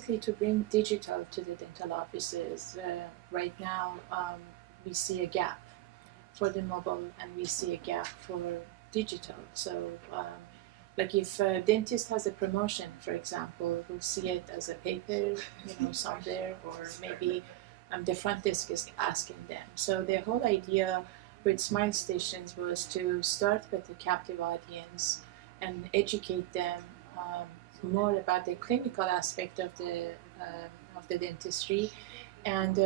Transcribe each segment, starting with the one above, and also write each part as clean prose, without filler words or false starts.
basically to bring digital to the dental offices. Right now, we see a gap for the mobile, and we see a gap for digital. So, like if a dentist has a promotion, for example, we'll see it as a paper, somewhere, or maybe the front desk is asking them. So the whole idea with Smile Stations was to start with a captive audience and educate them more about the clinical aspect of the dentistry, and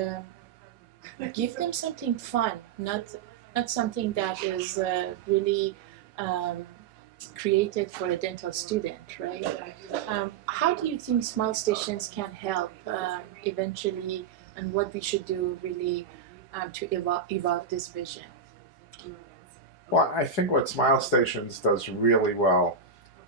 give them something fun, not something that is really created for a dental student, right? How do you think Smile Stations can help eventually, and what we should do really to evolve this vision? Well, I think what Smile Stations does really well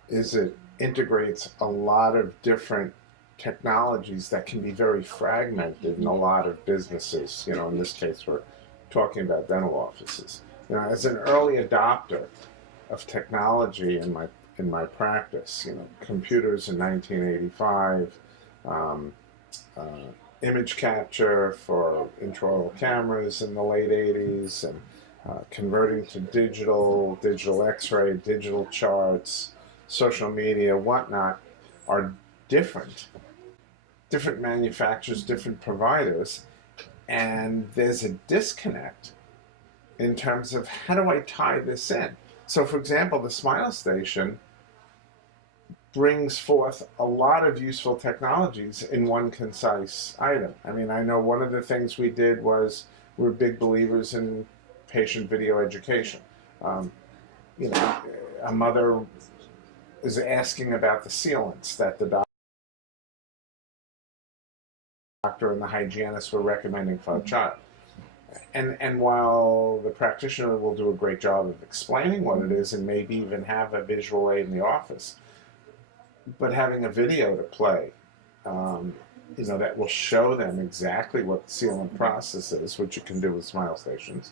is it integrates a lot of different technologies that can be very fragmented in a lot of businesses. In this case, we're talking about dental offices. As an early adopter of technology in my practice, computers in 1985, image capture for intraoral cameras in the late 80s, and converting to digital x-ray, digital charts, social media, whatnot, are different manufacturers, different providers, and there's a disconnect in terms of how do I tie this in. So, for example, the Smile Station brings forth a lot of useful technologies in one concise item. I mean, I know one of the things we did was we're big believers in patient video education. A mother is asking about the sealants that the doctor and the hygienist were recommending for a child. And while the practitioner will do a great job of explaining what it is and maybe even have a visual aid in the office, but having a video to play, that will show them exactly what the sealant process is, which you can do with Smile Stations,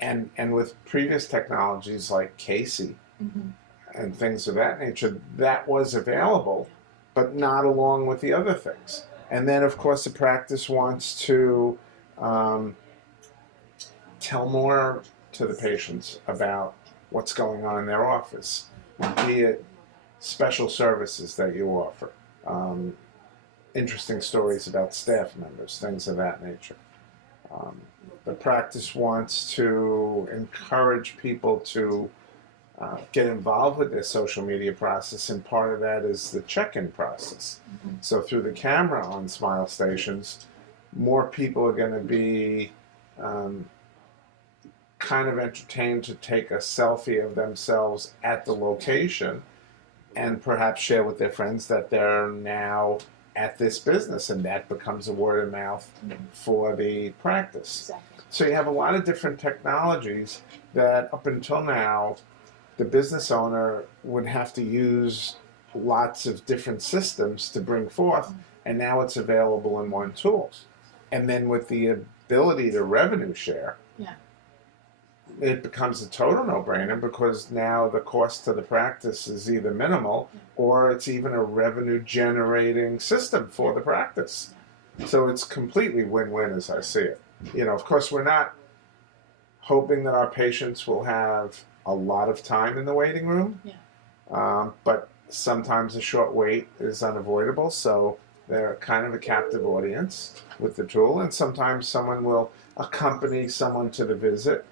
and with previous technologies like Casey and things of that nature, that was available, but not along with the other things. And then, of course, the practice wants to tell more to the patients about what's going on in their office, be it special services that you offer, interesting stories about staff members, things of that nature. The practice wants to encourage people to get involved with their social media process, and part of that is the check-in process. So through the camera on Smile Stations, more people are going to be kind of entertained to take a selfie of themselves at the location and perhaps share with their friends that they're now at this business, and that becomes a word of mouth for the practice. Exactly. So you have a lot of different technologies that up until now the business owner would have to use lots of different systems to bring forth, and now it's available in one tool. And then with the ability to revenue share, it becomes a total no-brainer, because now the cost to the practice is either minimal or it's even a revenue-generating system for the practice. So it's completely win-win as I see it. Of course, we're not hoping that our patients will have a lot of time in the waiting room, but sometimes a short wait is unavoidable, so they're kind of a captive audience with the tool, and sometimes someone will accompany someone to the visit.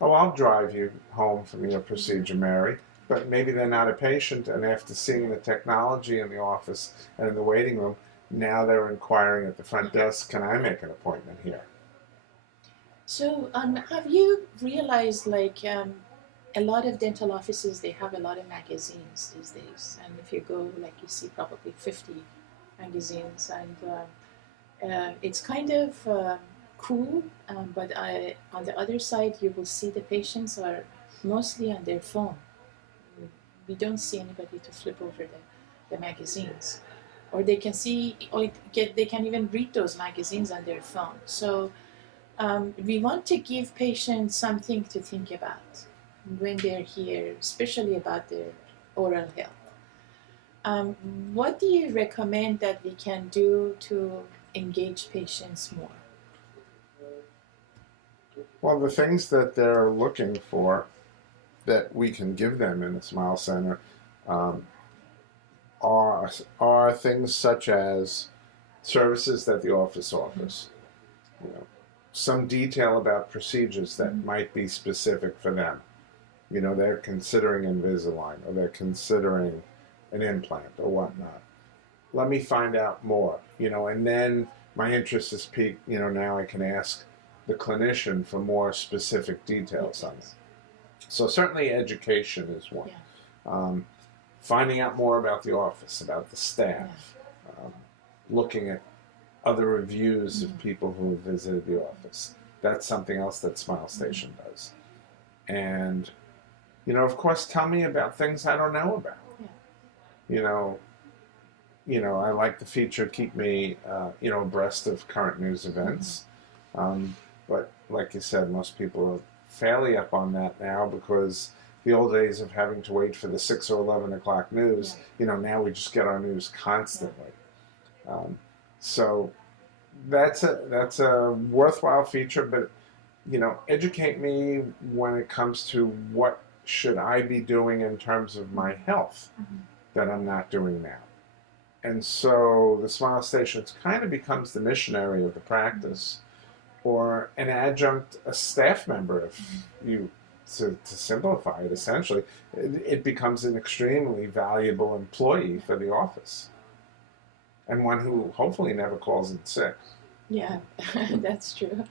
I'll drive you home from your procedure, Mary, but maybe they're not a patient, and after seeing the technology in the office and in the waiting room, now they're inquiring at the front desk, can I make an appointment here? So have you realized, a lot of dental offices, they have a lot of magazines these days, and if you go, you see probably 50 magazines, and it's kind of cool, but on the other side, you will see the patients are mostly on their phone. We don't see anybody to flip over the magazines, or they can see, or they can even read those magazines on their phone. So we want to give patients something to think about when they're here, especially about their oral health. What do you recommend that we can do to engage patients more? Well, the things that they're looking for that we can give them in the Smile Center um, are things such as services that the office offers. You know, some detail about procedures that might be specific for them. You know, they're considering Invisalign or they're considering an implant or whatnot. Let me find out more, you know, and then my interest is piqued, you know, now I can ask the clinician for more specific details on it. So certainly education is one. Yeah. Finding out more about the office, about the staff, looking at other reviews of people who have visited the office. That's something else that Smile Station does. And, you know, of course, tell me about things I don't know about. Yeah. You know, I like the feature keep me, you know, abreast of current news events. But like you said, most people are fairly up on that now because the old days of having to wait for the 6 or 11 o'clock news, you know, now we just get our news constantly. So that's a worthwhile feature, but, you know, educate me when it comes to what should I be doing in terms of my health that I'm not doing now. And so the Smile Station kind of becomes the missionary of the practice, or an adjunct, a staff member, if you, to simplify it essentially, it becomes an extremely valuable employee for the office. And one who hopefully never calls in sick. Yeah, that's true.